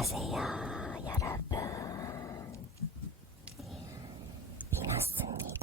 안녕하세요, 여러분. 예, 이났습니다.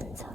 완성.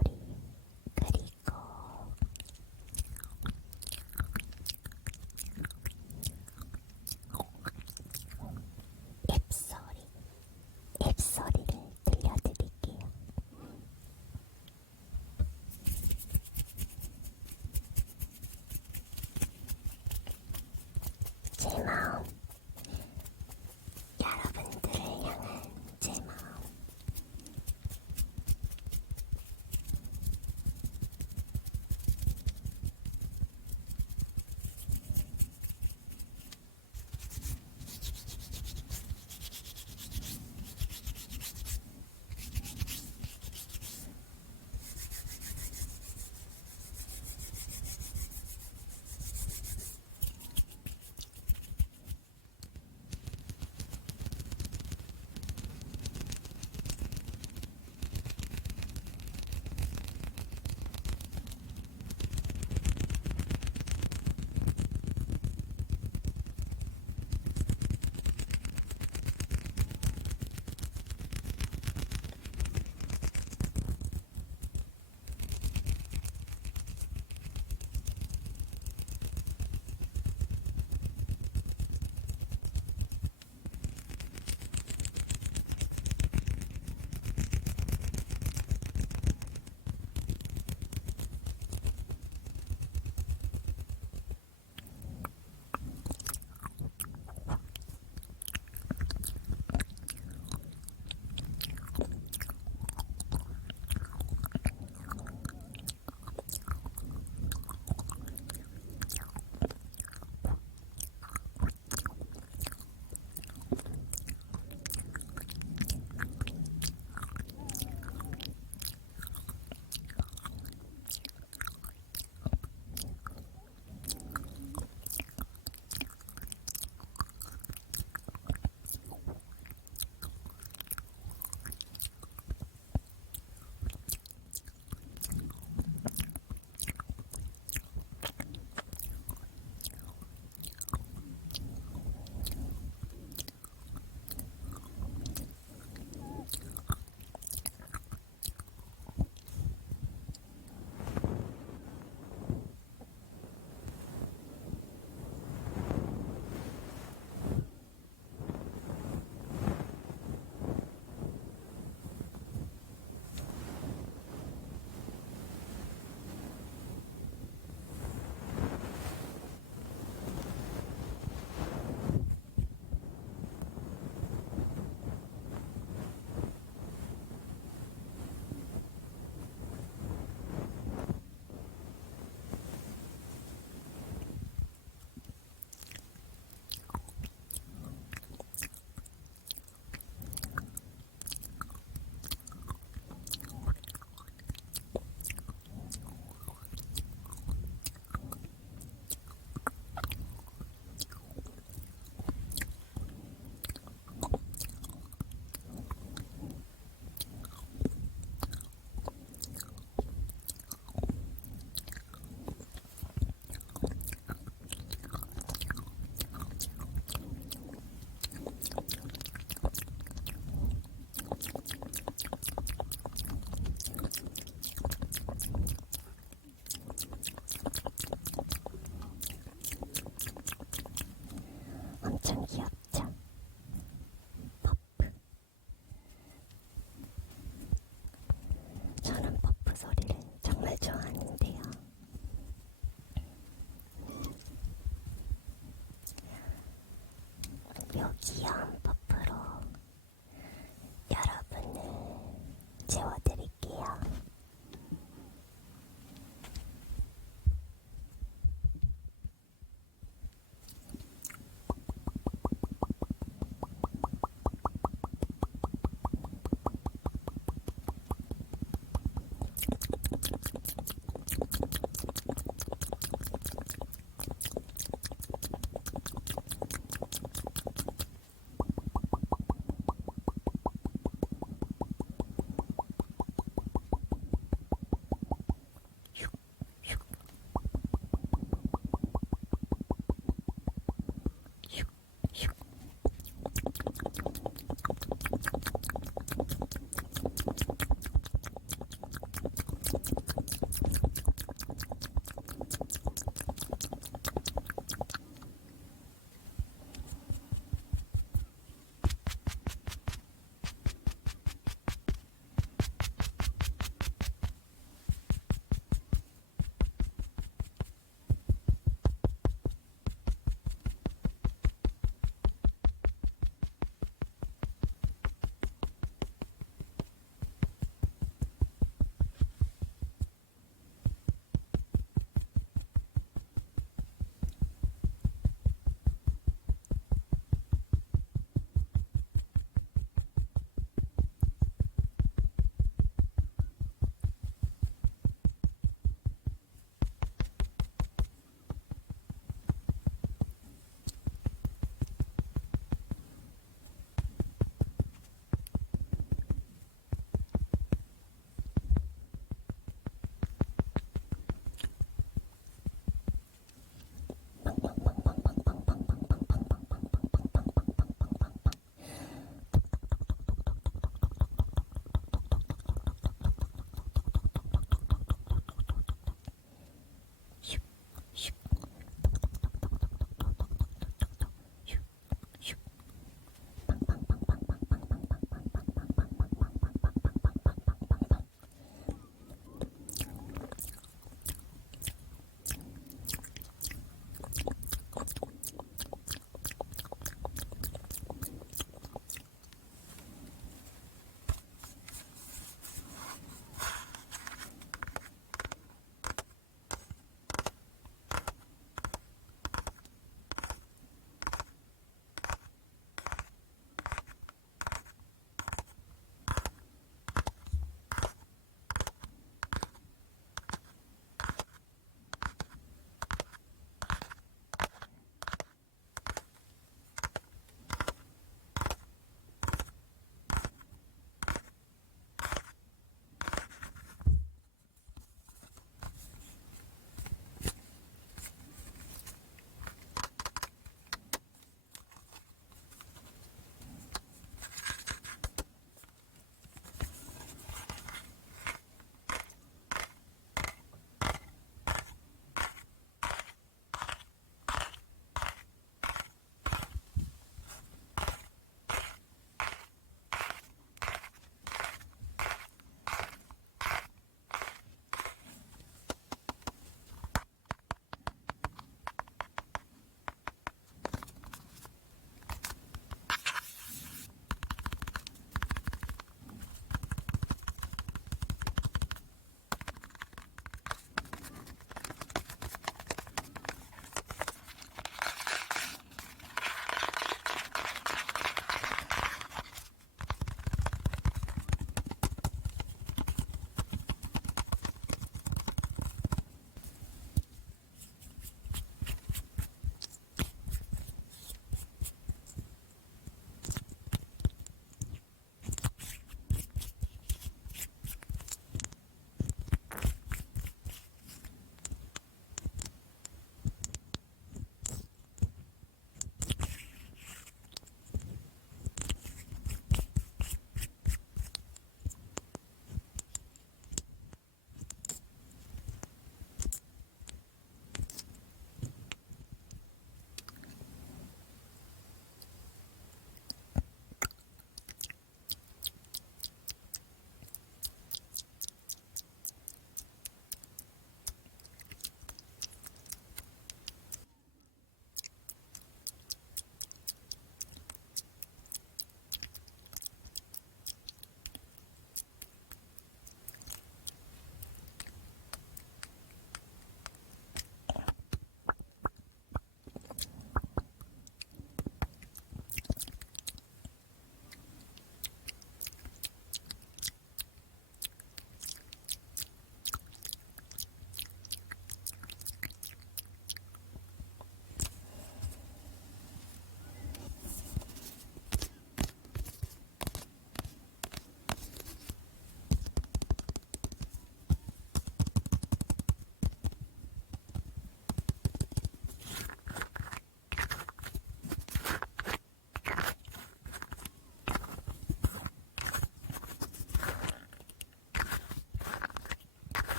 요귀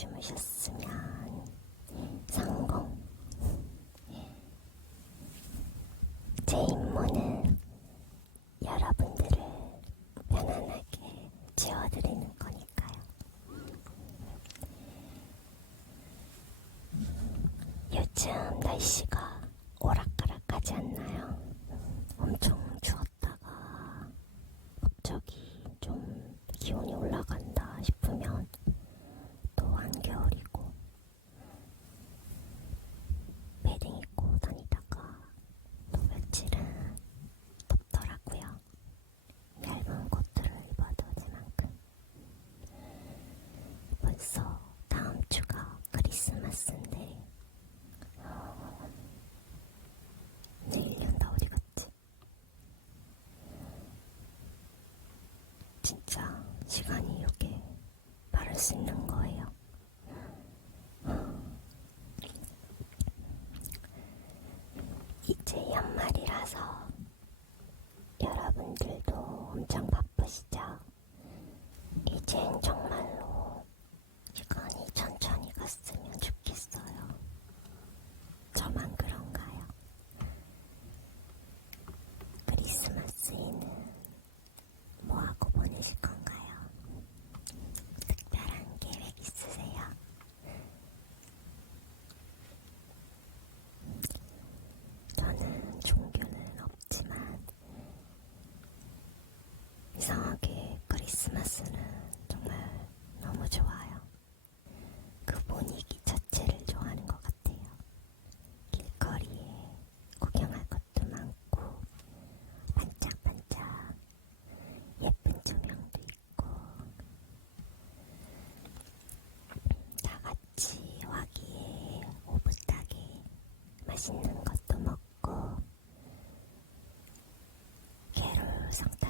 주무셨으면 성공. 제 임무는 시간이 이렇게 바를 수 있는 거예요. 이제 연말이라서 상담